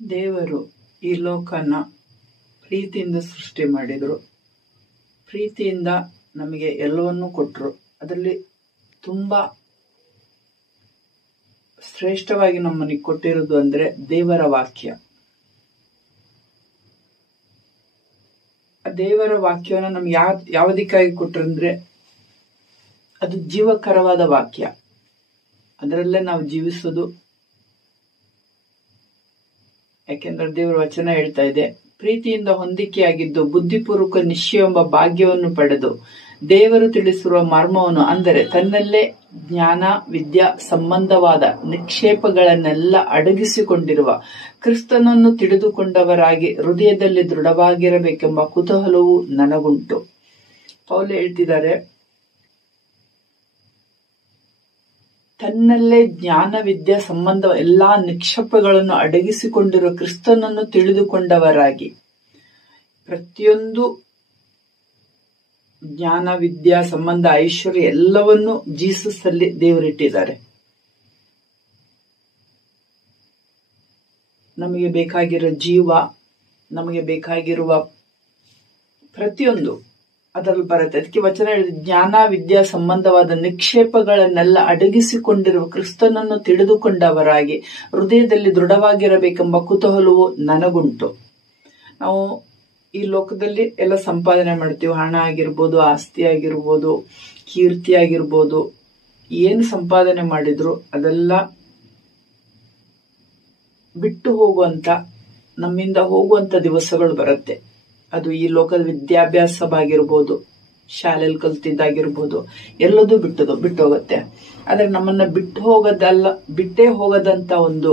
ದೇವರು ಈ ಲೋಕನ ಪ್ರೀತಿಯಿಂದ ಸೃಷ್ಟಿ ಮಾಡಿದ್ರು. ಪ್ರೀತಿಯಿಂದ ನಮಗೆ ಎಲ್ಲವನ್ನೂ ಕೊಟ್ಟರು. ಅದರಲ್ಲಿ ತುಂಬಾ ಶ್ರೇಷ್ಠವಾಗಿ ನಮ್ಮನ್ನು ಕೊಟ್ಟಿರೋದು ಅಂದ್ರೆ ದೇವರ ವಾಕ್ಯ. ಆ ದೇವರ ವಾಕ್ಯವನ್ನು ನಮ್ಗೆ ಯಾವುದಕ್ಕಾಗಿ ಕೊಟ್ಟರಂದ್ರೆ ಅದು ಜೀವಕರವಾದ ವಾಕ್ಯ. ಅದರಲ್ಲೇ ನಾವು ಜೀವಿಸೋದು. ಯಾಕೆಂದ್ರೆ ದೇವರ ವಚನ ಹೇಳ್ತಾ ಇದೆ, ಪ್ರೀತಿಯಿಂದ ಹೊಂದಿಕೆಯಾಗಿದ್ದು ಬುದ್ಧಿಪೂರ್ವಕ ನಿಶ್ಚಯ ಎಂಬ ಭಾಗ್ಯವನ್ನು ಪಡೆದು ದೇವರು ತಿಳಿಸಿರುವ ಮರ್ಮವನ್ನು, ಅಂದರೆ ತನ್ನಲ್ಲೇ ಜ್ಞಾನ ವಿದ್ಯಾ ಸಂಬಂಧವಾದ ನಿಕ್ಷೇಪಗಳನ್ನೆಲ್ಲ ಅಡಗಿಸಿಕೊಂಡಿರುವ ಕ್ರಿಸ್ತನನ್ನು ತಿಳಿದುಕೊಂಡವರಾಗಿ ಹೃದಯದಲ್ಲಿ ದೃಢವಾಗಿರಬೇಕೆಂಬ ಕುತೂಹಲವು ನನಗುಂಟು. ಪೌಲ ಹೇಳ್ತಿದ್ದಾರೆ, ತನ್ನಲ್ಲೇ ಜ್ಞಾನ ವಿದ್ಯಾ ಸಂಬಂಧ ಎಲ್ಲಾ ನಿಕ್ಷೇಪಗಳನ್ನು ಅಡಗಿಸಿಕೊಂಡಿರುವ ಕ್ರಿಸ್ತನನ್ನು ತಿಳಿದುಕೊಂಡವರಾಗಿ. ಪ್ರತಿಯೊಂದು ಜ್ಞಾನ ವಿದ್ಯಾ ಸಂಬಂಧ ಐಶ್ವರ್ಯ ಎಲ್ಲವನ್ನು ಜೀಸಸ್ ಅಲ್ಲಿ ದೇವರಿಟ್ಟಿದ್ದಾರೆ. ನಮಗೆ ಬೇಕಾಗಿರೋ ಜೀವ, ನಮಗೆ ಬೇಕಾಗಿರುವ ಪ್ರತಿಯೊಂದು ಅದರಲ್ಲಿ ಬರುತ್ತೆ. ಅದಕ್ಕೆ ವಚನ ಹೇಳಿದ, ಜ್ಞಾನ ವಿದ್ಯಾ ಸಂಬಂಧವಾದ ನಿಕ್ಷೇಪಗಳನ್ನೆಲ್ಲ ಅಡಗಿಸಿಕೊಂಡಿರುವ ಕ್ರಿಸ್ತನನ್ನು ತಿಳಿದುಕೊಂಡವರಾಗಿ ಹೃದಯದಲ್ಲಿ ದೃಢವಾಗಿರಬೇಕೆಂಬ ಕುತೂಹಲವು ನನಗುಂಟು. ನಾವು ಈ ಲೋಕದಲ್ಲಿ ಎಲ್ಲ ಸಂಪಾದನೆ ಮಾಡ್ತೀವಿ. ಹಣ ಆಗಿರ್ಬೋದು, ಆಸ್ತಿ ಆಗಿರ್ಬೋದು, ಕೀರ್ತಿ ಆಗಿರ್ಬೋದು, ಏನು ಸಂಪಾದನೆ ಮಾಡಿದ್ರು ಅದೆಲ್ಲ ಬಿಟ್ಟು ಹೋಗುವಂತ, ನಮ್ಮಿಂದ ಹೋಗುವಂತ ದಿವಸಗಳು ಬರುತ್ತೆ. ಅದು ಈ ಲೋಕದ ವಿದ್ಯಾಭ್ಯಾಸವಾಗಿರ್ಬೋದು, ಶಾಲೆಯಲ್ಲಿ ಕಲ್ತಿದ್ದಾಗಿರ್ಬೋದು, ಎಲ್ಲದೂ ಬಿಟ್ಟು ಹೋಗುತ್ತೆ. ಆದ್ರೆ ನಮ್ಮನ್ನ ಬಿಟ್ಟೇ ಹೋಗದಂತ ಒಂದು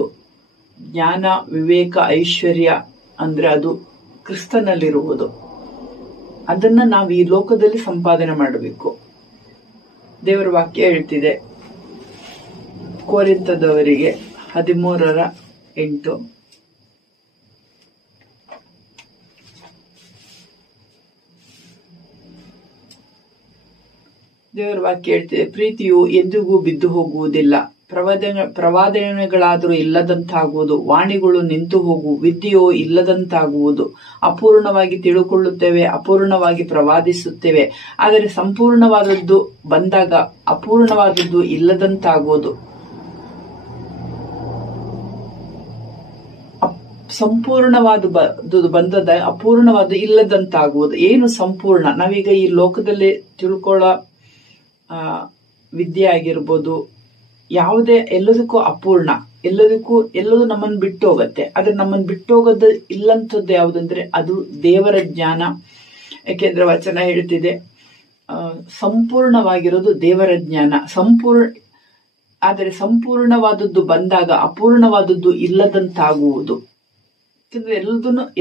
ಜ್ಞಾನ ವಿವೇಕ ಐಶ್ವರ್ಯ ಅಂದ್ರೆ ಅದು ಕ್ರಿಸ್ತನಲ್ಲಿರುವುದು. ಅದನ್ನ ನಾವು ಈ ಲೋಕದಲ್ಲಿ ಸಂಪಾದನೆ ಮಾಡಬೇಕು. ದೇವರ ವಾಕ್ಯ ಹೇಳ್ತಿದೆ, ಕೊರಿಂಥದವರಿಗೆ 13:8, ದೇವರ ವಾಕ್ಯ ಹೇಳ್ತಿದೆ, ಪ್ರೀತಿಯು ಎಂದಿಗೂ ಬಿದ್ದು ಹೋಗುವುದಿಲ್ಲ. ಪ್ರವಾದನೆಗಳಾದರೂ ಇಲ್ಲದಂತಾಗುವುದು, ವಾಣಿಗಳು ನಿಂತು ಹೋಗುವು, ವಿದ್ಯೆಯೋ ಇಲ್ಲದಂತಾಗುವುದು. ಅಪೂರ್ಣವಾಗಿ ತಿಳುಕೊಳ್ಳುತ್ತೇವೆ, ಅಪೂರ್ಣವಾಗಿ ಪ್ರವಾದಿಸುತ್ತೇವೆ. ಆದರೆ ಸಂಪೂರ್ಣವಾದದ್ದು ಬಂದಾಗ ಅಪೂರ್ಣವಾದದ್ದು ಇಲ್ಲದಂತಾಗುವುದು. ಸಂಪೂರ್ಣವಾದ ಬಂದದ ಅಪೂರ್ಣವಾದ ಇಲ್ಲದಂತಾಗುವುದು. ಏನು ಸಂಪೂರ್ಣ? ನಾವೀಗ ಈ ಲೋಕದಲ್ಲಿ ತಿಳ್ಕೊಳ್ಳೋ ವಿದ್ಯೆ ಆಗಿರ್ಬೋದು, ಯಾವುದೇ ಎಲ್ಲದಕ್ಕೂ ಅಪೂರ್ಣ, ಎಲ್ಲದೂ ನಮ್ಮನ್ನು ಬಿಟ್ಟು ಹೋಗುತ್ತೆ. ಆದ್ರೆ ನಮ್ಮನ್ನು ಬಿಟ್ಟು ಹೋಗೋದು ಇಲ್ಲಂಥದ್ದು ಯಾವುದಂದ್ರೆ ಅದು ದೇವರ ಜ್ಞಾನ. ಯಾಕೆಂದ್ರೆ ವಚನ ಹೇಳ್ತಿದೆ, ಸಂಪೂರ್ಣವಾಗಿರೋದು ದೇವರ ಜ್ಞಾನ. ಆದರೆ ಸಂಪೂರ್ಣವಾದದ್ದು ಬಂದಾಗ ಅಪೂರ್ಣವಾದದ್ದು ಇಲ್ಲದಂತಾಗುವುದು. ಯಾಕಂದ್ರೆ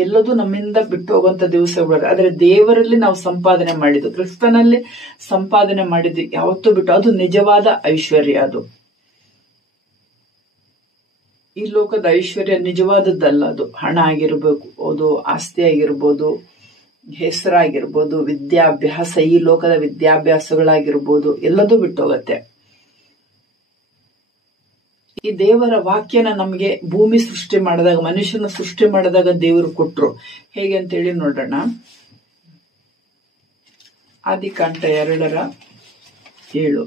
ಎಲ್ಲದೂ ನಮ್ಮಿಂದ ಬಿಟ್ಟು ಹೋಗುವಂತ ದಿವಸಗಳು. ಆದ್ರೆ ದೇವರಲ್ಲಿ ನಾವು ಸಂಪಾದನೆ ಮಾಡಿದ್ದು, ಕ್ರಿಸ್ತನಲ್ಲಿ ಸಂಪಾದನೆ ಮಾಡಿದ್ದು ಯಾವತ್ತೂ ಬಿಟ್ಟು, ಅದು ನಿಜವಾದ ಐಶ್ವರ್ಯ. ಅದು ಈ ಲೋಕದ ಐಶ್ವರ್ಯ ನಿಜವಾದದ್ದಲ್ಲ. ಅದು ಹಣ ಆಗಿರ್ಬೇಕು, ಅದು ಆಸ್ತಿ ಆಗಿರ್ಬೋದು, ಹೆಸರಾಗಿರ್ಬೋದು, ವಿದ್ಯಾಭ್ಯಾಸ, ಈ ಲೋಕದ ವಿದ್ಯಾಭ್ಯಾಸಗಳಾಗಿರ್ಬೋದು, ಎಲ್ಲದೂ ಬಿಟ್ಟು ಹೋಗುತ್ತೆ. ಈ ದೇವರ ವಾಕ್ಯನ ನಮಗೆ ಭೂಮಿ ಸೃಷ್ಟಿ ಮಾಡಿದಾಗ, ಮನುಷ್ಯನ ಸೃಷ್ಟಿ ಮಾಡಿದಾಗ ದೇವರು ಕೊಟ್ರು. ಹೇಗೆ ಅಂತೇಳಿ ನೋಡೋಣ. ಆದಿಕಾಂಡ 2:7.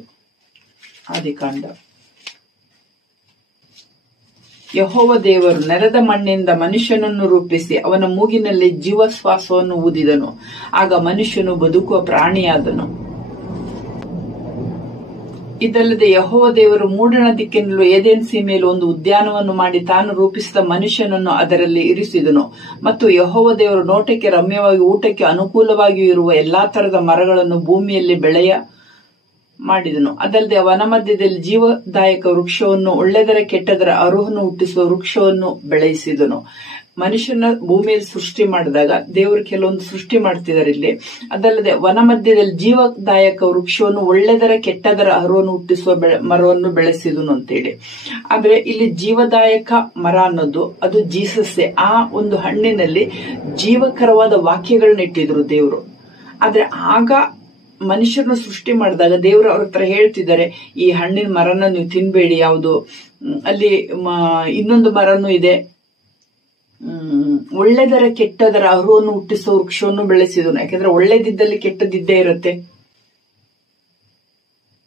ಆದಿಕಾಂಡ. ಯೆಹೋವ ದೇವರು ನೆಲದ ಮಣ್ಣಿನಿಂದ ಮನುಷ್ಯನನ್ನು ರೂಪಿಸಿ ಅವನ ಮೂಗಿನಲ್ಲಿ ಜೀವಶ್ವಾಸವನ್ನು ಊದಿದನು. ಆಗ ಮನುಷ್ಯನು ಬದುಕುವ ಪ್ರಾಣಿಯಾದನು. ಇದಲ್ಲದೆ ಯೆಹೋವ ದೇವರು ಮೂಡಣ ದಿಕ್ಕಿನಲ್ಲೂ ಏದೆನ್ ಸೀಮೆಯಲ್ಲಿ ಒಂದು ಉದ್ಯಾನವನ್ನು ಮಾಡಿ ತಾನು ರೂಪಿಸಿದ ಮನುಷ್ಯನನ್ನು ಅದರಲ್ಲಿ ಇರಿಸಿದನು. ಮತ್ತು ಯೆಹೋವ ದೇವರು ನೋಟಕ್ಕೆ ರಮ್ಯವಾಗಿ ಊಟಕ್ಕೆ ಅನುಕೂಲವಾಗಿಯೂ ಇರುವ ಎಲ್ಲಾ ತರದ ಮರಗಳನ್ನು ಭೂಮಿಯಲ್ಲಿ ಬೆಳೆಯ ಮಾಡಿದನು. ಅದಲ್ಲದೆ ವನ ಮಧ್ಯದಲ್ಲಿ ಜೀವದಾಯಕ ವೃಕ್ಷವನ್ನು, ಒಳ್ಳೆದರ ಕೆಟ್ಟದರ ಅರುಹನ್ನು ಹುಟ್ಟಿಸುವ ವೃಕ್ಷವನ್ನು ಬೆಳೆಸಿದನು. ಮನುಷ್ಯನ ಭೂಮಿಯಲ್ಲಿ ಸೃಷ್ಟಿ ಮಾಡಿದಾಗ ದೇವರು ಕೆಲವೊಂದು ಸೃಷ್ಟಿ ಮಾಡ್ತಿದ್ದಾರೆ ಇಲ್ಲಿ. ಅದಲ್ಲದೆ ವನ ಮಧ್ಯದಲ್ಲಿ ಜೀವದಾಯಕ ವೃಕ್ಷವನ್ನು, ಒಳ್ಳೆದರ ಕೆಟ್ಟದರ ಅರುವನ್ನು ಹುಟ್ಟಿಸುವ ಮರವನ್ನು ಬೆಳೆಸಿದನು ಅಂತೇಳಿ. ಆದ್ರೆ ಇಲ್ಲಿ ಜೀವದಾಯಕ ಮರ ಅನ್ನೋದು ಅದು ಜೀಸಸ್ಸೇ. ಆ ಒಂದು ಹಣ್ಣಿನಲ್ಲಿ ಜೀವಕರವಾದ ವಾಕ್ಯಗಳನ್ನ ಇಟ್ಟಿದ್ರು ದೇವರು. ಆದ್ರೆ ಆಗ ಮನುಷ್ಯರನ್ನ ಸೃಷ್ಟಿ ಮಾಡಿದಾಗ ದೇವರು ಅವ್ರ ಹತ್ರ ಹೇಳ್ತಿದ್ದಾರೆ, ಈ ಹಣ್ಣಿನ ಮರನ ನೀವು ತಿನ್ಬೇಡಿ. ಯಾವುದು ಅಲ್ಲಿ ಇನ್ನೊಂದು ಮರನೂ ಇದೆ, ಒಳ್ಳೆದರ ಕೆಟ್ಟದರ ಅರುವನ್ನು ಹುಟ್ಟಿಸುವ ವೃಕ್ಷವನ್ನು ಬೆಳೆಸಿದನು. ಯಾಕಂದ್ರೆ ಒಳ್ಳೇದಿದ್ದಲ್ಲಿ ಕೆಟ್ಟದಿದ್ದೇ ಇರುತ್ತೆ.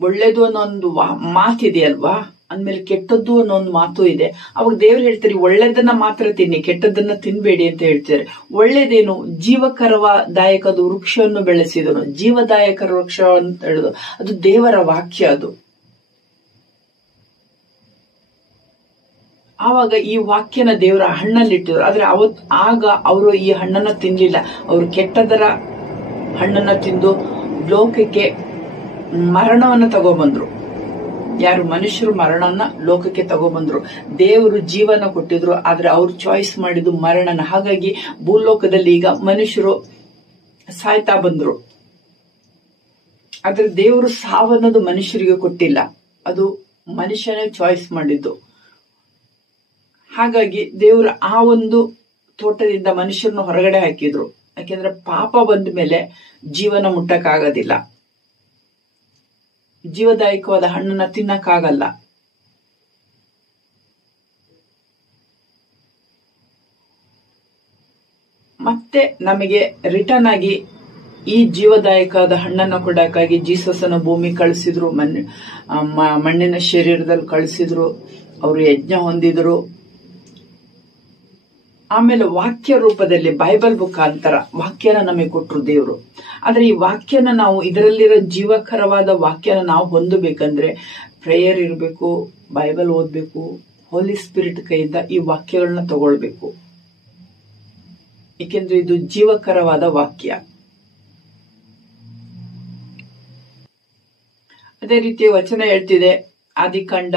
ಒಳ್ಳೇದು ಅನ್ನೋ ಒಂದು ಮಾತಿದೆ ಅಲ್ವಾ, ಅಂದ್ಮೇಲೆ ಕೆಟ್ಟದ್ದು ಅನ್ನೋ ಒಂದು ಮಾತು ಇದೆ. ಅವಾಗ ದೇವ್ರು ಹೇಳ್ತಾರೆ ಒಳ್ಳೇದನ್ನ ಮಾತ್ರ ತಿನ್ನಿ, ಕೆಟ್ಟದನ್ನ ತಿನ್ಬೇಡಿ ಅಂತ ಹೇಳ್ತಾರೆ. ಒಳ್ಳೇದೇನು? ಜೀವಕರದಾಯಕದ ವೃಕ್ಷವನ್ನು ಬೆಳೆಸಿದನು. ಜೀವದಾಯಕ ವೃಕ್ಷ ಅಂತ ಹೇಳುದು ಅದು ದೇವರ ವಾಕ್ಯ. ಅದು ಆವಾಗ ಈ ವಾಕ್ಯನ ದೇವರ ಹಣ್ಣಲ್ಲಿಟ್ಟಿದ್ರು. ಆದ್ರೆ ಆಗ ಅವರು ಈ ಹಣ್ಣನ್ನ ತಿನ್ಲಿಲ್ಲ. ಅವರು ಕೆಟ್ಟದರ ಹಣ್ಣನ್ನ ತಿಂದು ಲೋಕಕ್ಕೆ ಮರಣವನ್ನ ತಗೊಬಂದ್ರು. ಯಾರು? ಮನುಷ್ಯರು ಮರಣನ ಲೋಕಕ್ಕೆ ತಗೊಬಂದ್ರು. ದೇವರು ಜೀವನ ಕೊಟ್ಟಿದ್ರು, ಆದ್ರೆ ಅವ್ರು ಚಾಯ್ಸ್ ಮಾಡಿದ್ದು ಮರಣನ. ಹಾಗಾಗಿ ಭೂಲೋಕದಲ್ಲಿ ಈಗ ಮನುಷ್ಯರು ಸಾಯ್ತಾ ಬಂದ್ರು. ಆದ್ರೆ ದೇವರು ಸಾವನ್ನೋದು ಮನುಷ್ಯರಿಗೆ ಕೊಟ್ಟಿಲ್ಲ, ಅದು ಮನುಷ್ಯನೇ ಚಾಯ್ಸ್ ಮಾಡಿದ್ದು. ಹಾಗಾಗಿ ದೇವರು ಆ ಒಂದು ತೋಟದಿಂದ ಮನುಷ್ಯರನ್ನು ಹೊರಗಡೆ ಹಾಕಿದ್ರು. ಯಾಕೆಂದ್ರೆ ಪಾಪ ಬಂದ ಮೇಲೆ ಜೀವನ ಮುಟ್ಟಕ್ಕಾಗೋದಿಲ್ಲ, ಜೀವದಾಯಕವಾದ ಹಣ್ಣನ್ನ ತಿನ್ನಕ್ಕಾಗಲ್ಲ. ಮತ್ತೆ ನಮಗೆ ರಿಟರ್ನ್ ಆಗಿ ಈ ಜೀವದಾಯಕವಾದ ಹಣ್ಣನ್ನ ಕೊಡಕ್ಕಾಗಿ ಜೀಸಸ್ ಅನ್ನು ಭೂಮಿ ಕಳಿಸಿದ್ರು. ಮಣ್ಣಿನ ಶರೀರದಲ್ಲಿ ಕಳಿಸಿದ್ರು. ಅವರು ಯಜ್ಞ ಹೊಂದಿದ್ರು. ಆಮೇಲೆ ವಾಕ್ಯ ರೂಪದಲ್ಲಿ ಬೈಬಲ್ ಮುಖಾಂತರ ವಾಕ್ಯನ ನಮಗೆ ಕೊಟ್ರು ದೇವರು. ಆದ್ರೆ ಈ ವಾಕ್ಯನ ನಾವು, ಇದರಲ್ಲಿರೋ ಜೀವಕರವಾದ ವಾಕ್ಯನ ನಾವು ಹೊಂದಬೇಕಂದ್ರೆ ಪ್ರೇಯರ್ ಇರಬೇಕು, ಬೈಬಲ್ ಓದ್ಬೇಕು, ಹೋಲಿ ಸ್ಪಿರಿಟ್ ಕೈಯಿಂದ ಈ ವಾಕ್ಯಗಳನ್ನ ತಗೊಳ್ಬೇಕು. ಏಕೆಂದ್ರೆ ಇದು ಜೀವಕರವಾದ ವಾಕ್ಯ. ಅದೇ ರೀತಿ ವಚನ ಹೇಳ್ತಿದೆ, ಆದಿಕಾಂಡ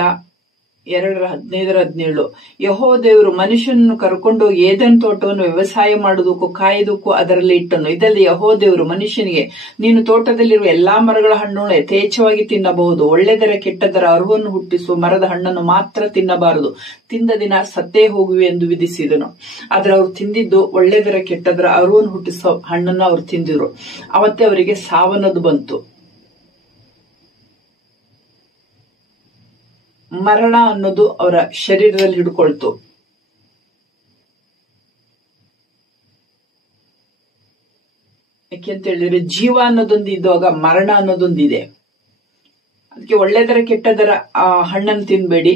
2:15-17, ಯೆಹೋವ ದೇವರು ಮನುಷ್ಯನನ್ನು ಕರ್ಕೊಂಡು ಏದೆನ್ ತೋಟವನ್ನು ವ್ಯವಸಾಯ ಮಾಡುವುದಕ್ಕೂ ಕಾಯುವುದಕ್ಕೂ ಅದರಲ್ಲಿ ಇಟ್ಟನು. ಇದರಲ್ಲಿ ಯೆಹೋವ ದೇವರು ಮನುಷ್ಯನಿಗೆ, ನೀನು ತೋಟದಲ್ಲಿರುವ ಎಲ್ಲಾ ಮರಗಳ ಹಣ್ಣುಗಳನ್ನು ಯಥೇಚ್ಛವಾಗಿ ತಿನ್ನಬಹುದು, ಒಳ್ಳೆದರ ಕೆಟ್ಟದರ ಅರುವನ್ನು ಹುಟ್ಟಿಸುವ ಮರದ ಹಣ್ಣನ್ನು ಮಾತ್ರ ತಿನ್ನಬಾರದು, ತಿಂದ ದಿನ ಸತ್ತೇ ಹೋಗುವೆ ಎಂದು ವಿಧಿಸಿದನು. ಆದ್ರೆ ಅವರು ತಿಂದಿದ್ದು ಒಳ್ಳೆದರ ಕೆಟ್ಟದರ ಅರುವನ್ನು ಹುಟ್ಟಿಸುವ ಹಣ್ಣನ್ನು ಅವರು ತಿಂದಿದ್ರು. ಅವತ್ತೇ ಅವರಿಗೆ ಸಾವನ್ನದು ಬಂತು. ಮರಣ ಅನ್ನೋದು ಅವರ ಶರೀರದಲ್ಲಿ ಹಿಡ್ಕೊಳ್ತು. ಯಾಕೆಂತ ಹೇಳಿದ್ರೆ ಜೀವ ಅನ್ನೋದೊಂದು ಇದ್ದಾಗ ಮರಣ ಅನ್ನೋದೊಂದಿದೆ. ಅದಕ್ಕೆ ಒಳ್ಳೆದರ ಕೆಟ್ಟದರ ಹಣ್ಣನ್ನು ತಿನ್ಬೇಡಿ.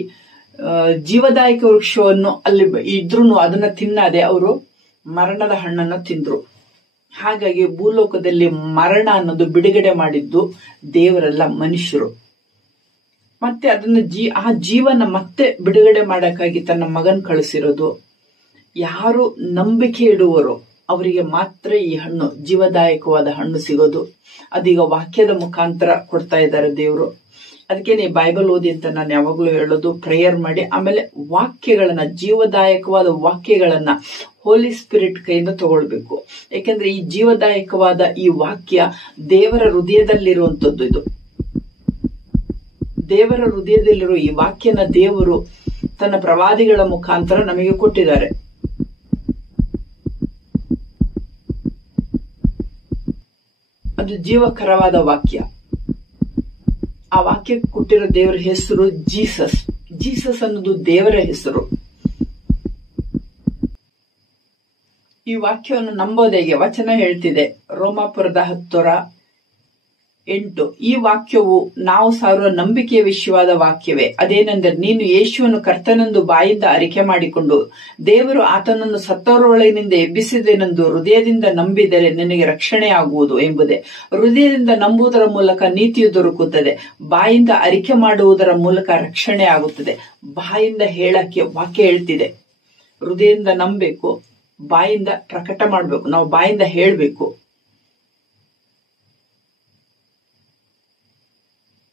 ಜೀವದಾಯಕ ವೃಕ್ಷವನ್ನು ಅಲ್ಲಿ ಇದ್ರೂ ಅದನ್ನ ತಿನ್ನದೆ ಅವರು ಮರಣದ ಹಣ್ಣನ್ನು ತಿಂದ್ರು. ಹಾಗಾಗಿ ಭೂಲೋಕದಲ್ಲಿ ಮರಣ ಅನ್ನೋದು ಬಿಡುಗಡೆ ಮಾಡಿದ್ದು ದೇವರೆಲ್ಲ ಮನುಷ್ಯರು. ಮತ್ತೆ ಅದನ್ನ ಆ ಜೀವನ ಮತ್ತೆ ಬಿಡುಗಡೆ ಮಾಡಕ್ಕಾಗಿ ತನ್ನ ಮಗನ್ ಕಳಿಸಿರೋದು. ಯಾರು ನಂಬಿಕೆ ಇಡುವರೋ ಅವರಿಗೆ ಮಾತ್ರ ಈ ಹಣ್ಣು, ಜೀವದಾಯಕವಾದ ಹಣ್ಣು ಸಿಗೋದು. ಅದೀಗ ವಾಕ್ಯದ ಮುಖಾಂತರ ಕೊಡ್ತಾ ಇದ್ದಾರೆ ದೇವರು. ಅದಕ್ಕೆ ನೀವು ಬೈಬಲ್ ಓದಿ ಅಂತ ನಾನು ಯಾವಾಗ್ಲೂ ಹೇಳೋದು. ಪ್ರೇಯರ್ ಮಾಡಿ, ಆಮೇಲೆ ವಾಕ್ಯಗಳನ್ನ, ಜೀವದಾಯಕವಾದ ವಾಕ್ಯಗಳನ್ನ ಹೋಲಿ ಸ್ಪಿರಿಟ್ ಕೈಯಿಂದ ತಗೊಳ್ಬೇಕು. ಯಾಕೆಂದ್ರೆ ಈ ಜೀವದಾಯಕವಾದ ಈ ವಾಕ್ಯ ದೇವರ ಹೃದಯದಲ್ಲಿರುವಂತದ್ದು. ಇದು ದೇವರ ಹೃದಯದಲ್ಲಿರುವ ಈ ವಾಕ್ಯನ ದೇವರು ತನ್ನ ಪ್ರವಾದಿಗಳ ಮುಖಾಂತರ ನಮಗೆ ಕೊಟ್ಟಿದ್ದಾರೆ. ಅದು ಜೀವಕರವಾದ ವಾಕ್ಯ. ಆ ವಾಕ್ಯಕ್ಕೆ ಕೊಟ್ಟಿರೋ ದೇವರ ಹೆಸರು ಜೀಸಸ್. ಜೀಸಸ್ ಅನ್ನೋದು ದೇವರ ಹೆಸರು. ಈ ವಾಕ್ಯವನ್ನು ನಂಬೋದು ಹೇಗೆ? ವಚನ ಹೇಳ್ತಿದೆ, ರೋಮಾಪುರದ 10:8, ಈ ವಾಕ್ಯವು ನಾವು ಸಾರುವ ನಂಬಿಕೆಯ ವಿಷಯವಾದ ವಾಕ್ಯವೇ. ಅದೇನೆಂದರೆ, ನೀನು ಯೇಸುವನ್ನು ಕರ್ತನೆಂದು ಬಾಯಿಂದ ಅರಿಕೆ ಮಾಡಿಕೊಂಡು ದೇವರು ಆತನನ್ನು ಸತ್ತವರೊಳಗಿನಿಂದ ಎಬ್ಬಿಸಿದೆನೆಂದು ಹೃದಯದಿಂದ ನಂಬಿದರೆ ನಿನಗೆ ರಕ್ಷಣೆ ಆಗುವುದು ಎಂಬುದೇ. ಹೃದಯದಿಂದ ನಂಬುವುದರ ಮೂಲಕ ನೀತಿಯು ದೊರಕುತ್ತದೆ, ಬಾಯಿಂದ ಅರಿಕೆ ಮಾಡುವುದರ ಮೂಲಕ ರಕ್ಷಣೆ ಆಗುತ್ತದೆ. ಬಾಯಿಂದ ಹೇಳಕ್ಕೆ ವಾಕ್ಯ ಹೇಳ್ತಿದೆ. ಹೃದಯದಿಂದ ನಂಬಬೇಕು, ಬಾಯಿಂದ ಪ್ರಕಟ ಮಾಡಬೇಕು, ನಾವು ಬಾಯಿಂದ ಹೇಳಬೇಕು.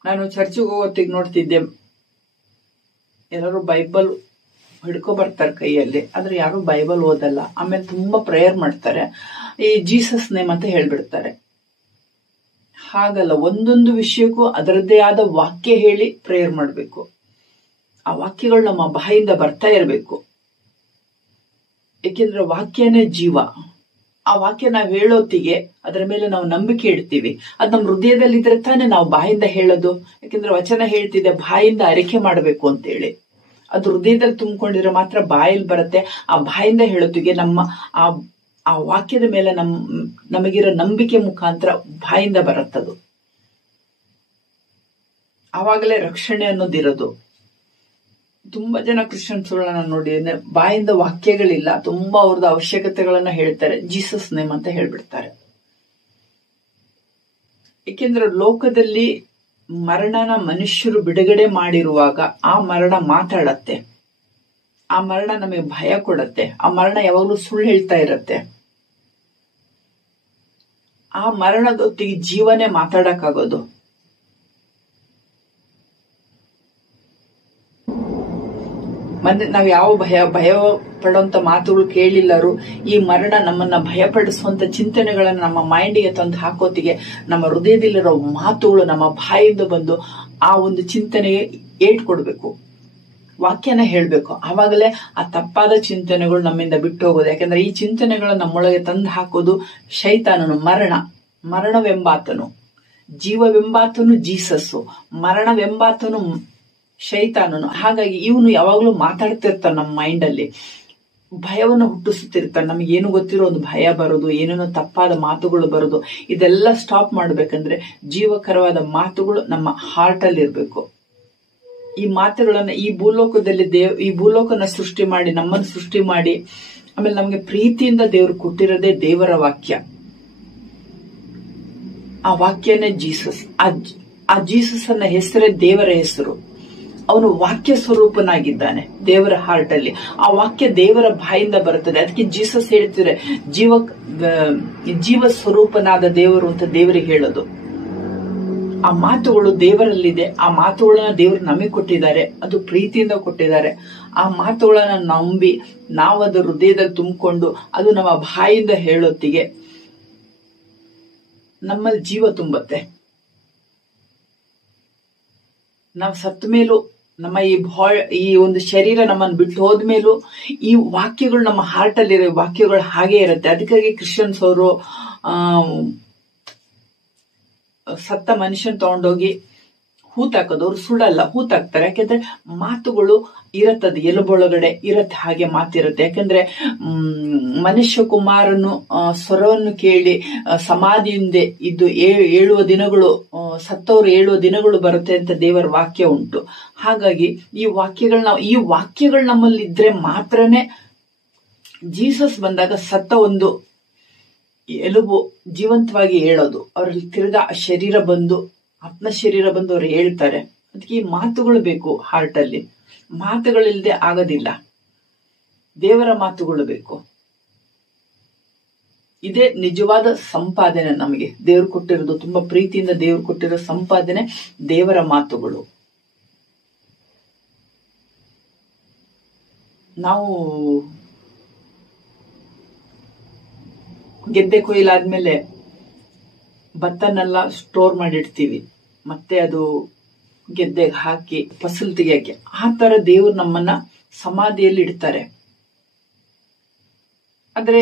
ನಾನು ಚರ್ಚಿಗೆ ಹೋಗೋತ್ತಿಗೆ ನೋಡ್ತಿದ್ದೆ, ಎಲ್ಲರೂ ಬೈಬಲ್ ಹಿಡ್ಕೊ ಬರ್ತಾರೆ ಕೈಯಲ್ಲಿ, ಆದ್ರೆ ಯಾರು ಬೈಬಲ್ ಓದಲ್ಲ. ಆಮೇಲೆ ತುಂಬಾ ಪ್ರೇಯರ್ ಮಾಡ್ತಾರೆ, ಈ ಜೀಸಸ್ ನೇಮ್ ಅಂತ ಹೇಳ್ಬಿಡ್ತಾರೆ. ಹಾಗಲ್ಲ, ಒಂದೊಂದು ವಿಷಯಕ್ಕೂ ಅದರದ್ದೇ ಆದ ವಾಕ್ಯ ಹೇಳಿ ಪ್ರೇಯರ್ ಮಾಡಬೇಕು. ಆ ವಾಕ್ಯಗಳು ನಮ್ಮ ಬಾಯಿಂದ ಬರ್ತಾ ಇರಬೇಕು. ಏಕೆಂದ್ರೆ ವಾಕ್ಯನೇ ಜೀವ. ಆ ವಾಕ್ಯ ನಾವು ಹೇಳೋತ್ತಿಗೆ ಅದರ ಮೇಲೆ ನಾವು ನಂಬಿಕೆ ಇಡ್ತೀವಿ. ಅದು ನಮ್ಮ ಹೃದಯದಲ್ಲಿದ್ರೆ ತಾನೇ ನಾವು ಬಾಯಿಂದ ಹೇಳೋದು. ಯಾಕೆಂದ್ರೆ ವಚನ ಹೇಳ್ತಿದೆ ಬಾಯಿಂದ ಅರಿಕೆ ಮಾಡಬೇಕು ಅಂತೇಳಿ. ಅದು ಹೃದಯದಲ್ಲಿ ತುಂಬಿಕೊಂಡಿರೋ ಮಾತ್ರ ಬಾಯಲ್ಲಿ ಬರುತ್ತೆ. ಆ ಬಾಯಿಂದ ಹೇಳೋತ್ತಿಗೆ ನಮ್ಮ ಆ ವಾಕ್ಯದ ಮೇಲೆ ನಮಗಿರೋ ನಂಬಿಕೆ ಮುಖಾಂತರ ಬಾಯಿಂದ ಬರುತ್ತದು. ಆವಾಗಲೇ ರಕ್ಷಣೆ ಅನ್ನೋದಿರೋದು. ತುಂಬಾ ಜನ ಕ್ರಿಶ್ಚಿಯನ್ಸ್ಗಳನ್ನ ನೋಡಿ ಬಾಯಿಂದ ವಾಕ್ಯಗಳಿಲ್ಲ, ತುಂಬಾ ಅವ್ರದ್ದು ಅವಶ್ಯಕತೆಗಳನ್ನ ಹೇಳ್ತಾರೆ, ಜೀಸಸ್ ನೇಮ್ ಅಂತ ಹೇಳ್ಬಿಡ್ತಾರೆ. ಏಕೆಂದ್ರೆ ಲೋಕದಲ್ಲಿ ಮರಣನ ಮನುಷ್ಯರು ಬಿಡುಗಡೆ ಮಾಡಿರುವಾಗ ಆ ಮರಣ ಮಾತಾಡತ್ತೆ, ಆ ಮರಣ ನಮಗೆ ಭಯ ಕೊಡತ್ತೆ, ಆ ಮರಣ ಯಾವಾಗಲೂ ಸುಳ್ಳು ಹೇಳ್ತಾ ಇರತ್ತೆ. ಆ ಮರಣದೊತ್ತಿಗೆ ಜೀವನೇ ಮಾತಾಡಕ್ಕಾಗೋದು. ಮತ್ತೆ ನಾವ್ ಯಾವ ಭಯ ಪಡುವಂತ ಮಾತುಗಳು ಕೇಳಿಲ್ಲರು. ಈ ಮರಣ ನಮ್ಮನ್ನ ಭಯಪಡಿಸುವಂತ ಚಿಂತನೆಗಳನ್ನ ನಮ್ಮ ಮೈಂಡಿಗೆ ತಂದು ಹಾಕೋತಿಗೆ ನಮ್ಮ ಹೃದಯದಲ್ಲಿರೋ ಮಾತುಗಳು ನಮ್ಮ ಬಾಯಿಂದ ಬಂದು ಆ ಒಂದು ಚಿಂತನೆಗೆ ಏಟ್ ಕೊಡ್ಬೇಕು, ವಾಕ್ಯನ ಹೇಳ್ಬೇಕು. ಆವಾಗಲೇ ಆ ತಪ್ಪಾದ ಚಿಂತನೆಗಳು ನಮ್ಮಿಂದ ಬಿಟ್ಟು ಹೋಗೋದು. ಯಾಕಂದ್ರೆ ಈ ಚಿಂತನೆಗಳು ನಮ್ಮೊಳಗೆ ತಂದು ಹಾಕೋದು ಶೈತಾನನು. ಮರಣವೆಂಬಾತನು, ಜೀವವೆಂಬಾತನು ಜೀಸಸ್ಸು, ಮರಣವೆಂಬಾತನು ಶೈತಾನನು. ಹಾಗಾಗಿ ಇವನು ಯಾವಾಗ್ಲೂ ಮಾತಾಡ್ತಿರ್ತಾನೆ ನಮ್ಮ ಮೈಂಡ್ ಅಲ್ಲಿ, ಭಯವನ್ನು ಹುಟ್ಟಿಸುತ್ತಿರ್ತಾನೆ. ನಮಗೇನು ಗೊತ್ತಿರೋ ಒಂದು ಭಯ ಬರೋದು, ಏನೇನೋ ತಪ್ಪಾದ ಮಾತುಗಳು ಬರೋದು. ಇದೆಲ್ಲ ಸ್ಟಾಪ್ ಮಾಡ್ಬೇಕಂದ್ರೆ ಜೀವಕರವಾದ ಮಾತುಗಳು ನಮ್ಮ ಹಾರ್ಟ್ ಅಲ್ಲಿ ಇರ್ಬೇಕು. ಈ ಮಾತುಗಳನ್ನ ಈ ಭೂಲೋಕದಲ್ಲಿ ಈ ಭೂಲೋಕನ ಸೃಷ್ಟಿ ಮಾಡಿ, ನಮ್ಮನ್ನು ಸೃಷ್ಟಿ ಮಾಡಿ, ಆಮೇಲೆ ನಮ್ಗೆ ಪ್ರೀತಿಯಿಂದ ದೇವರು ಕೊಟ್ಟಿರೋದೇ ದೇವರ ವಾಕ್ಯ. ಆ ವಾಕ್ಯನೇ ಜೀಸಸ್. ಆ ಜೀಸಸ್ ಅನ್ನ ಹೆಸರೇ ದೇವರ ಹೆಸರು. ಅವನು ವಾಕ್ಯ ಸ್ವರೂಪನಾಗಿದ್ದಾನೆ ದೇವರ ಹಾರ್ಟ್ ಅಲ್ಲಿ. ಆ ವಾಕ್ಯ ದೇವರ ಬಾಯಿಂದ ಬರುತ್ತದೆ. ಅದಕ್ಕೆ ಜೀಸಸ್ ಹೇಳ್ತಿದ್ರೆ ಜೀವ ಸ್ವರೂಪನಾದ ದೇವರು ಅಂತ ದೇವರಿಗೆ ಹೇಳೋದು. ಆ ಮಾತುಗಳು ದೇವರಲ್ಲಿದೆ. ಆ ಮಾತುಗಳನ್ನ ದೇವರು ನಮಗೆ ಕೊಟ್ಟಿದ್ದಾರೆ, ಅದು ಪ್ರೀತಿಯಿಂದ ಕೊಟ್ಟಿದ್ದಾರೆ. ಆ ಮಾತುಗಳನ್ನ ನಂಬಿ ನಾವದು ಹೃದಯದಲ್ಲಿ ತುಂಬಿಕೊಂಡು ಅದು ನಮ್ಮ ಬಾಯಿಂದ ಹೇಳೋತ್ತಿಗೆ ನಮ್ಮಲ್ಲಿ ಜೀವ ತುಂಬತ್ತೆ. ನಾವು ಸತ್ತ ಮೇಲೂ, ನಮ್ಮ ಈ ಒಂದು ಶರೀರ ನಮ್ಮನ್ನು ಬಿಟ್ಟು ಹೋದ್ಮೇಲೂ ಈ ವಾಕ್ಯಗಳು ನಮ್ಮ ಹಾರ್ಟ್ ಅಲ್ಲಿರೋ ವಾಕ್ಯಗಳು ಹಾಗೆ ಇರುತ್ತೆ. ಅದಕ್ಕಾಗಿ ಕ್ರಿಶ್ಚಿಯನ್ಸ್ ಅವರು ಸತ್ತ ಮನುಷ್ಯನ್ ತಗೊಂಡೋಗಿ ಹೂತಾಕೋದು. ಅವ್ರು ಸುಳ್ಳಲ್ಲ, ಹೂತಾಕ್ತಾರೆ. ಯಾಕೆಂದ್ರೆ ಮಾತುಗಳು ಇರತ್ತದು, ಎಲುಬೊಳಗಡೆ ಇರತ್ತೆ, ಹಾಗೆ ಮಾತಿರುತ್ತೆ. ಯಾಕಂದ್ರೆ ಮನುಷ್ಯ ಕುಮಾರನು ಸ್ವರವನ್ನು ಕೇಳಿ ಸಮಾಧಿಯಿಂದ ಇದ್ದು 7 ದಿನಗಳು, ಸತ್ತವರು 7 ದಿನಗಳು ಬರುತ್ತೆ ಅಂತ ದೇವರ ವಾಕ್ಯ ಉಂಟು. ಹಾಗಾಗಿ ಈ ವಾಕ್ಯಗಳು ನಮ್ಮಲ್ಲಿ ಇದ್ರೆ ಮಾತ್ರನೇ ಜೀಸಸ್ ಬಂದಾಗ ಸತ್ತ ಒಂದು ಎಲುಬು ಜೀವಂತವಾಗಿ ಹೇಳೋದು. ಅವರಲ್ಲಿ ತಿರ್ಗಾ ಶರೀರ ಬಂದು, ಆತ್ಮ ಶರೀರ ಬಂದು ಅವ್ರು ಹೇಳ್ತಾರೆ. ಅದಕ್ಕೆ ಈ ಮಾತುಗಳು ಬೇಕು ಹಾರ್ಟ್ ಅಲ್ಲಿ. ಮಾತುಗಳಿಲ್ಲದೆ ಆಗೋದಿಲ್ಲ, ದೇವರ ಮಾತುಗಳು ಬೇಕು. ಇದೇ ನಿಜವಾದ ಸಂಪಾದನೆ ನಮಗೆ ದೇವ್ರು ಕೊಟ್ಟಿರೋದು. ತುಂಬಾ ಪ್ರೀತಿಯಿಂದ ದೇವ್ರು ಕೊಟ್ಟಿರೋ ಸಂಪಾದನೆ ದೇವರ ಮಾತುಗಳು. ನಾವು ಗೆದ್ದೆ ಕೊಯ್ಲಾದ್ಮೇಲೆ ಭತ್ತನೆಲ್ಲ ಸ್ಟೋರ್ ಮಾಡಿಡ್ತೀವಿ, ಮತ್ತೆ ಅದು ಗೆದ್ದೆಗೆ ಹಾಕಿ ಫಸಲು ತೆಗಿಯಕ್ಕೆ. ಆ ತರ ದೇವ್ರು ನಮ್ಮನ್ನ ಸಮಾಧಿಯಲ್ಲಿ ಇಡ್ತಾರೆ. ಆದ್ರೆ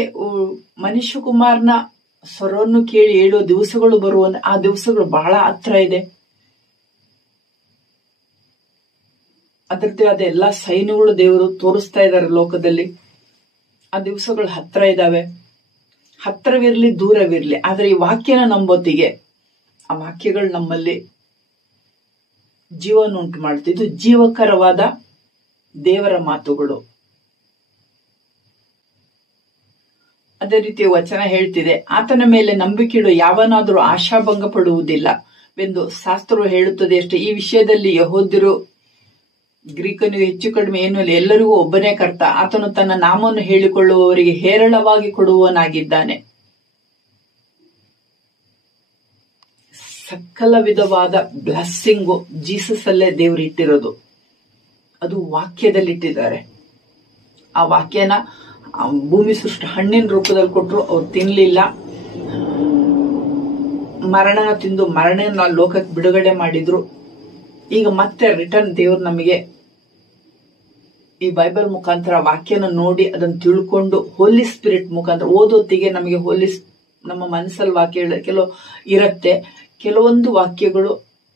ಮನುಷ್ಯ ಕುಮಾರನ ಸ್ವರವನ್ನು ಕೇಳಿ 7 ದಿವಸಗಳು ಬರುವ ಆ ದಿವಸಗಳು ಬಹಳ ಹತ್ರ ಇದೆ. ಅದರದ್ದೇ ಆದ ಎಲ್ಲಾ ಸೈನ್ಯಗಳು ದೇವರು ತೋರಿಸ್ತಾ ಇದ್ದಾರೆ ಲೋಕದಲ್ಲಿ. ಆ ದಿವಸಗಳು ಹತ್ರ ಇದಾವೆ. ಹತ್ರವಿರ್ಲಿ ದೂರವಿರ್ಲಿ, ಆದ್ರೆ ಈ ವಾಕ್ಯನ ನಂಬೋತಿಗೆ ಆ ವಾಕ್ಯಗಳು ನಮ್ಮಲ್ಲಿ ಜೀವನ ಉಂಟು ಮಾಡ್ತಿದ್ದು. ಜೀವಕರವಾದ ದೇವರ ಮಾತುಗಳು. ಅದೇ ರೀತಿ ವಚನ ಹೇಳ್ತಿದೆ, ಆತನ ಮೇಲೆ ನಂಬಿಕೆಯಿಡು ಯಾವನಾದ್ರೂ ಆಶಾಭಂಗ ಪಡುವುದಿಲ್ಲ ಎಂದು ಶಾಸ್ತ್ರವು ಹೇಳುತ್ತದೆ ಅಷ್ಟೇ. ಈ ವಿಷಯದಲ್ಲಿ ಯಹೂದ್ಯರು ಗ್ರೀಕನಿಗೆ ಹೆಚ್ಚು ಕಡಿಮೆ ಏನೂ ಇಲ್ಲ, ಎಲ್ಲರಿಗೂ ಒಬ್ಬನೇ ಕರ್ತ. ಆತನು ತನ್ನ ನಾಮವನ್ನು ಹೇಳಿಕೊಳ್ಳುವವರಿಗೆ ಹೇರಳವಾಗಿ ಕೊಡುವವನಾಗಿದ್ದಾನೆ. ಸಕಲ ವಿಧವಾದ ಬ್ಲೆಸ್ಸಿಂಗು ಜೀಸಸ್ ಅಲ್ಲೇ ದೇವರು ಇಟ್ಟಿರೋದು. ಅದು ವಾಕ್ಯದಲ್ಲಿ ಇಟ್ಟಿದ್ದಾರೆ. ಆ ವಾಕ್ಯನ ಭೂಮಿ ಸೃಷ್ಟಿ ಹಣ್ಣಿನ ರೂಪದಲ್ಲಿ ಕೊಟ್ಟರು, ಅವ್ರು ತಿನ್ಲಿಲ್ಲ. ಮರಣನ ತಿಂದು ಮರಣನ ಲೋಕಕ್ಕೆ ಬಿಡುಗಡೆ ಮಾಡಿದ್ರು. ಈಗ ಮತ್ತೆ ರಿಟರ್ನ್ ದೇವ್ರು ನಮಗೆ ಈ ಬೈಬಲ್ ಮುಖಾಂತರ ವಾಕ್ಯನ ನೋಡಿ ಅದನ್ನು ತಿಳ್ಕೊಂಡು ಹೋಲಿ ಸ್ಪಿರಿಟ್ ಮುಖಾಂತರ ಓದೋತ್ತಿಗೆ ನಮಗೆ ನಮ್ಮ ಮನಸ್ಸಲ್ಲಿ ವಾಕ್ಯ ಕೆಲವು ಇರತ್ತೆ. ಕೆಲವೊಂದು ವಾಕ್ಯಗಳು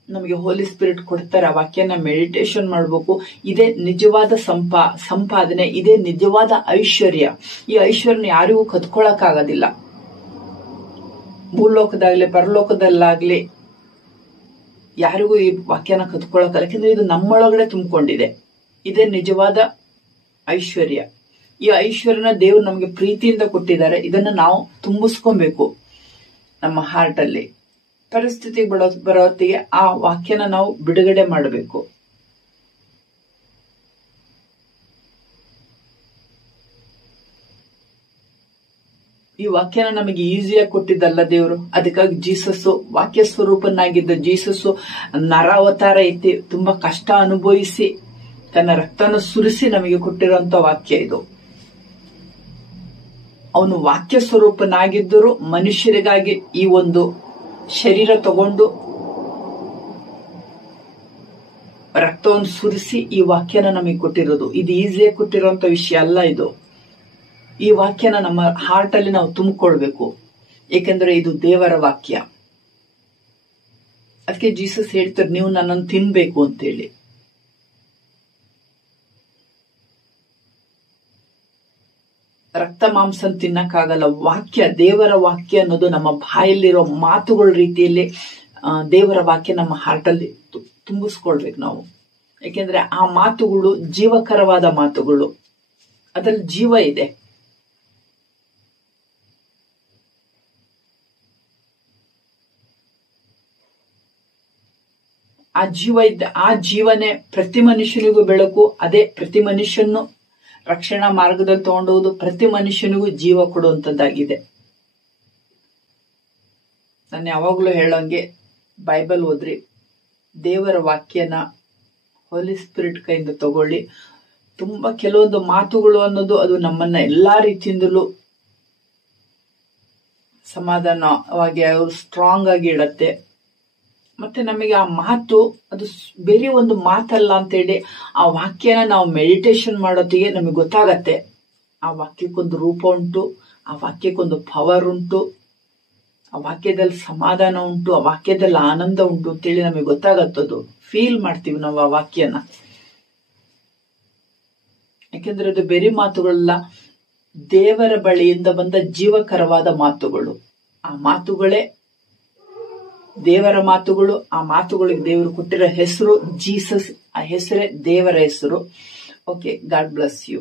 ನಮಗೆ ಹೋಲಿ ಸ್ಪಿರಿಟ್ ಕೊಡ್ತಾರೆ. ಆ ವಾಕ್ಯನ ಮೆಡಿಟೇಷನ್ ಮಾಡಬೇಕು. ಇದೇ ನಿಜವಾದ ಸಂಪಾದನೆ, ಇದೇ ನಿಜವಾದ ಐಶ್ವರ್ಯ. ಈ ಐಶ್ವರ್ಯನ ಯಾರಿಗೂ ಕದ್ಕೊಳಕ್ಕಾಗೋದಿಲ್ಲ. ಭೂಲೋಕದಾಗ್ಲಿ ಪರಲೋಕದಲ್ಲಾಗ್ಲಿ ಯಾರಿಗೂ ಈ ವಾಕ್ಯನ ಕದ್ಕೊಳಕ್ಕಾಗಲ್ಲ. ಯಾಕಂದ್ರೆ ಇದು ನಮ್ಮೊಳಗಡೆ ತುಂಬಿಕೊಂಡಿದೆ. ಇದೇ ನಿಜವಾದ ಐಶ್ವರ್ಯ. ಈ ಐಶ್ವರ್ಯನ ದೇವರು ನಮಗೆ ಪ್ರೀತಿಯಿಂದ ಕೊಟ್ಟಿದ್ದಾರೆ. ಇದನ್ನ ನಾವು ತುಂಬಿಸ್ಕೊಬೇಕು ನಮ್ಮ ಹಾರ್ಟ್ ಅಲ್ಲಿ. ಪರಿಸ್ಥಿತಿ ಬರೋತ್ತಿಗೆ ಆ ವಾಕ್ಯನ ನಾವು ಬಿಡುಗಡೆ ಮಾಡಬೇಕು. ಈ ವಾಕ್ಯನ ನಮಗೆ ಈಸಿಯಾಗಿ ಕೊಟ್ಟಿದ್ದಲ್ಲ ದೇವರು. ಅದಕ್ಕಾಗಿ ಜೀಸಸ್, ವಾಕ್ಯ ಸ್ವರೂಪನಾಗಿದ್ದ ಜೀಸಸ್ ನರಾವತಾರ ಐತಿ, ತುಂಬಾ ಕಷ್ಟ ಅನುಭವಿಸಿ ತನ್ನ ರಕ್ತನ ಸುರಿಸಿ ನಮಗೆ ಕೊಟ್ಟಿರುವಂತ ವಾಕ್ಯ ಇದು. ಅವನು ವಾಕ್ಯ ಸ್ವರೂಪನಾಗಿದ್ದರೂ ಮನುಷ್ಯರಿಗಾಗಿ ಈ ಒಂದು ಶರೀರ ತಗೊಂಡು ರಕ್ತವನ್ನು ಸುರಿಸಿ ಈ ವಾಕ್ಯನ ನಮಗೆ ಕೊಟ್ಟಿರೋದು. ಇದು ಈಸಿಯಾಗಿ ಕೊಟ್ಟಿರುವಂತ ವಿಷಯ ಅಲ್ಲ ಇದು. ಈ ವಾಕ್ಯನ ನಮ್ಮ ಹಾರ್ಟ್ ಅಲ್ಲಿ ನಾವು ತುಂಬಿಕೊಳ್ಬೇಕು. ಏಕೆಂದ್ರೆ ಇದು ದೇವರ ವಾಕ್ಯ. ಅದಕ್ಕೆ ಜೀಸಸ್ ಹೇಳ್ತಾರೆ, ನೀವು ನನ್ನನ್ನು ತಿನ್ಬೇಕು ಅಂತೇಳಿ. ರಕ್ತ ಮಾಂಸ ತಿನ್ನಕ್ಕಾಗಲ್ಲ. ವಾಕ್ಯ, ದೇವರ ವಾಕ್ಯ ಅನ್ನೋದು ನಮ್ಮ ಬಾಯಲ್ಲಿರೋ ಮಾತುಗಳ ರೀತಿಯಲ್ಲಿ ದೇವರ ವಾಕ್ಯ ನಮ್ಮ ಹಾರ್ಟ್ ಅಲ್ಲಿ ತುಂಬಿಸ್ಕೊಳ್ಬೇಕು ನಾವು. ಯಾಕೆಂದ್ರೆ ಆ ಮಾತುಗಳು ಜೀವಕರವಾದ ಮಾತುಗಳು, ಅದರಲ್ಲಿ ಜೀವ ಇದೆ. ಆ ಜೀವನೇ ಪ್ರತಿ ಮನುಷ್ಯನಿಗೂ ಬೆಳಕು. ಅದೇ ಪ್ರತಿ ಮನುಷ್ಯನು ರಕ್ಷಣಾ ಮಾರ್ಗದಲ್ಲಿ ತಗೊಂಡೋದು ಪ್ರತಿ ಮನುಷ್ಯನಿಗೂ ಜೀವ ಕೊಡುವಂತದ್ದಾಗಿದೆ. ನಾನು ಯಾವಾಗ್ಲೂ ಹೇಳೋಂಗೆ ಬೈಬಲ್ ಓದ್ರಿ, ದೇವರ ವಾಕ್ಯನ ಹೋಲಿ ಸ್ಪಿರಿಟ್ ಕೈಯಿಂದ ತಗೊಳ್ಳಿ. ತುಂಬಾ ಕೆಲವೊಂದು ಮಾತುಗಳು ಅನ್ನೋದು ಅದು ನಮ್ಮನ್ನ ಎಲ್ಲಾ ರೀತಿಯಿಂದಲೂ ಸಮಾಧಾನವಾಗಿ ಸ್ಟ್ರಾಂಗ್ ಆಗಿ ಇಡತ್ತೆ. ಮತ್ತೆ ನಮಗೆ ಆ ಮಾತು ಅದು ಬೇರೆ ಒಂದು ಮಾತಲ್ಲ ಅಂತೇಳಿ ಆ ವಾಕ್ಯನ ನಾವು ಮೆಡಿಟೇಷನ್ ಮಾಡೋತ್ತಿಗೆ ನಮಗೆ ಗೊತ್ತಾಗತ್ತೆ. ಆ ವಾಕ್ಯಕ್ಕೊಂದು ರೂಪ ಉಂಟು, ಆ ವಾಕ್ಯಕ್ಕೊಂದು ಪವರ್ ಉಂಟು, ಆ ವಾಕ್ಯದಲ್ಲಿ ಸಮಾಧಾನ ಉಂಟು, ಆ ವಾಕ್ಯದಲ್ಲಿ ಆನಂದ ಉಂಟು ಅಂತೇಳಿ ನಮಗೆ ಗೊತ್ತಾಗತ್ತದು. ಫೀಲ್ ಮಾಡ್ತೀವಿ ನಾವು ಆ ವಾಕ್ಯನ. ಯಾಕೆಂದ್ರೆ ಅದು ಬೇರೆ ಮಾತುಗಳಲ್ಲ, ದೇವರ ಬಳಿಯಿಂದ ಬಂದ ಜೀವಕರವಾದ ಮಾತುಗಳು. ಆ ಮಾತುಗಳೇ ದೇವರ ಮಾತುಗಳು. ಆ ಮಾತುಗಳಿಗೆ ದೇವರು ಕೊಟ್ಟಿರೋ ಹೆಸರು ಜೀಸಸ್. ಆ ಹೆಸರೇ ದೇವರ ಹೆಸರು. Okay, God bless you.